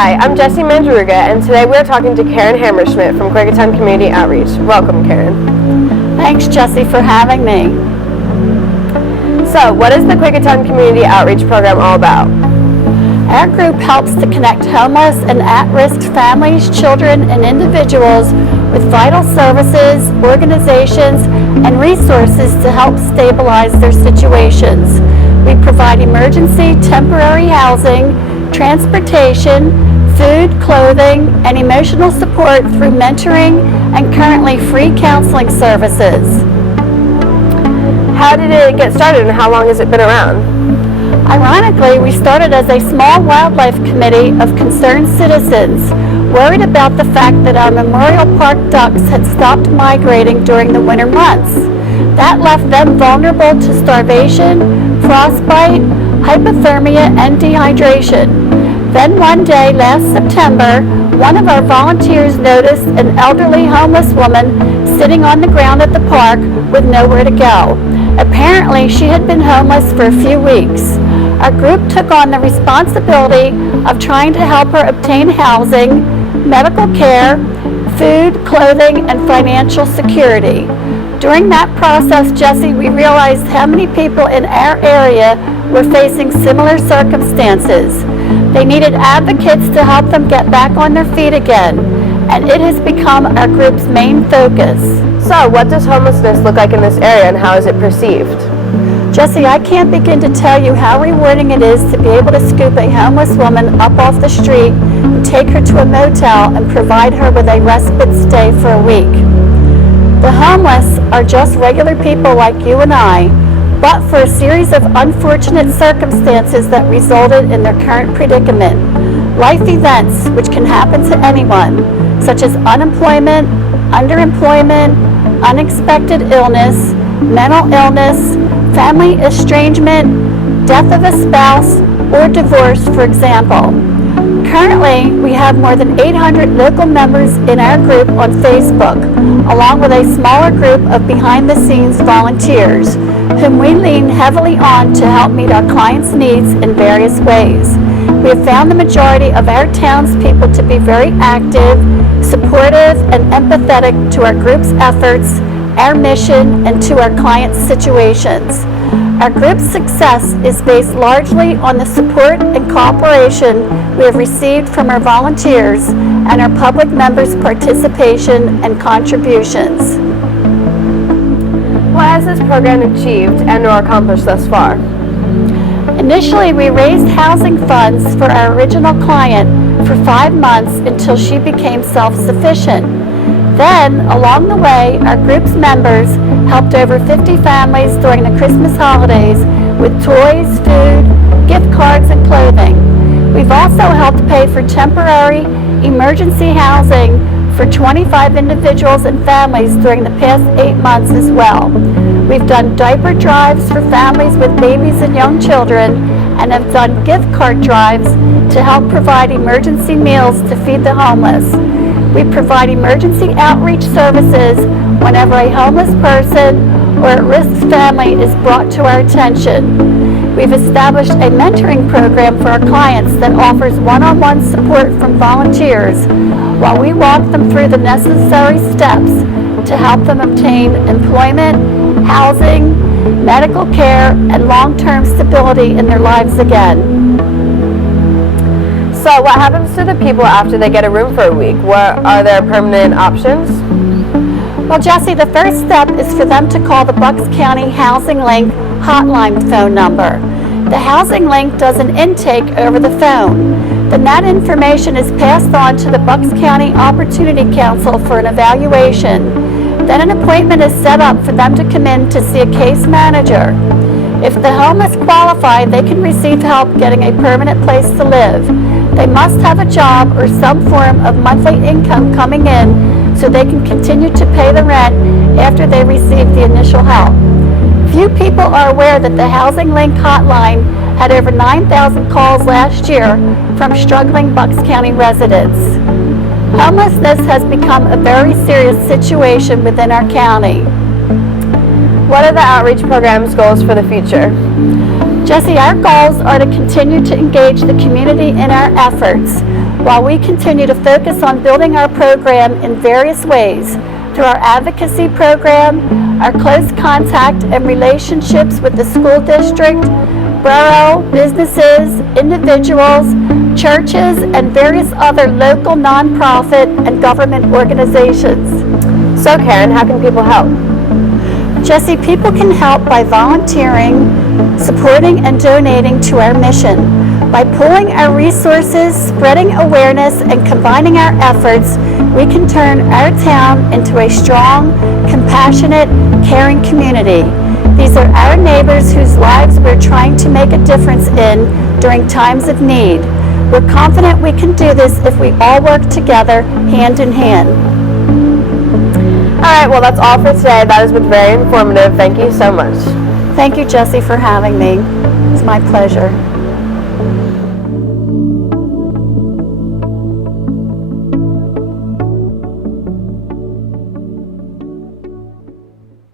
Hi, I'm Jessie Mandruga, and today we're talking to Karen Hammerschmidt from Quakertown Community Outreach. Welcome, Karen. Thanks, Jessie, for having me. So, what is the Quakertown Community Outreach Program all about? Our group helps to connect homeless and at-risk families, children, and individuals with vital services, organizations, and resources to help stabilize their situations. We provide emergency temporary housing, transportation, food, clothing, and emotional support through mentoring and currently free counseling services. How did it get started and how long has it been around? Ironically, we started as a small wildlife committee of concerned citizens worried about the fact that our Memorial Park ducks had stopped migrating during the winter months. That left them vulnerable to starvation, frostbite, hypothermia, and dehydration. Then one day last September, one of our volunteers noticed an elderly homeless woman sitting on the ground at the park with nowhere to go. Apparently, she had been homeless for a few weeks. Our group took on the responsibility of trying to help her obtain housing, medical care, food, clothing, and financial security. During that process, Jessie, we realized how many people in our area were facing similar circumstances. They needed advocates to help them get back on their feet again, and it has become our group's main focus. So, what does homelessness look like in this area and how is it perceived? Jessie, I can't begin to tell you how rewarding it is to be able to scoop a homeless woman up off the street and take her to a motel and provide her with a respite stay for a week. The homeless are just regular people like you and I, but for a series of unfortunate circumstances that resulted in their current predicament. Life events, which can happen to anyone, such as unemployment, underemployment, unexpected illness, mental illness, family estrangement, death of a spouse, or divorce, for example. Currently, we have more than 800 local members in our group on Facebook, along with a smaller group of behind-the-scenes volunteers, whom we lean heavily on to help meet our clients' needs in various ways. We have found the majority of our townspeople to be very active, supportive, and empathetic to our group's efforts, our mission, and to our clients' situations. Our group's success is based largely on the support and cooperation we have received from our volunteers and our public members' participation and contributions. What has this program achieved and or accomplished thus far? Initially, we raised housing funds for our original client for 5 months until she became self-sufficient. Then, along the way, our group's members helped over 50 families during the Christmas holidays with toys, food, gift cards, and clothing. We've also helped pay for temporary emergency housing for 25 individuals and families during the past 8 months as well. We've done diaper drives for families with babies and young children and have done gift card drives to help provide emergency meals to feed the homeless. We provide emergency outreach services whenever a homeless person or at-risk family is brought to our attention. We've established a mentoring program for our clients that offers one-on-one support from volunteers while we walk them through the necessary steps to help them obtain employment, housing, medical care, and long-term stability in their lives again. So, what happens to the people after they get a room for a week? Are there permanent options? Well, Jessie, the first step is for them to call the Bucks County Housing Link hotline phone number. The Housing Link does an intake over the phone. Then that information is passed on to the Bucks County Opportunity Council for an evaluation. Then an appointment is set up for them to come in to see a case manager. If the homeless qualify, they can receive help getting a permanent place to live. They must have a job or some form of monthly income coming in so they can continue to pay the rent after they receive the initial help. Few people are aware that the Housing Link hotline had over 9,000 calls last year from struggling Bucks County residents. Homelessness has become a very serious situation within our county. What are the outreach program's goals for the future? Jessie, our goals are to continue to engage the community in our efforts. while we continue to focus on building our program in various ways through our advocacy program, our close contact and relationships with the school district, borough, businesses, individuals, churches, and various other local nonprofit and government organizations. So Karen, how can people help? Jesse, people can help by volunteering, supporting and donating to our mission. By pooling our resources, spreading awareness, and combining our efforts, we can turn our town into a strong, compassionate, caring community. These are our neighbors whose lives we're trying to make a difference in during times of need. We're confident we can do this if we all work together, hand in hand. All right, well, that's all for today. That has been very informative. Thank you so much. Thank you, Jesse, for having me. It's my pleasure.